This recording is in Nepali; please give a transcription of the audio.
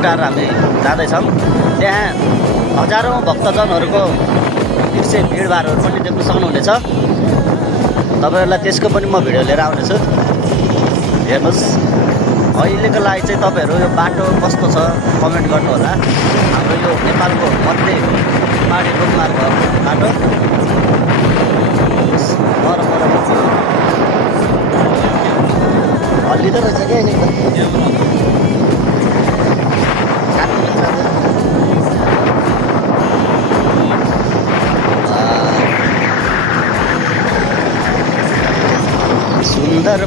जुटाएर हामी जाँदैछौँ। त्यहाँ हजारौँ भक्तजनहरूको निश्चय भिडभाडहरू पनि देख्न सक्नुहुनेछ। तपाईँहरूलाई त्यसको पनि म भिडियो लिएर आउनेछु। हेर्नुहोस्, अहिलेको लागि चाहिँ तपाईँहरू यो बाटो कस्तो छ कमेन्ट गर्नुहोला। हाम्रो यो नेपालको मध्य पहाडी रूपमार्ग बाटो हल्लिँदो रहेछ क्या सुन्दर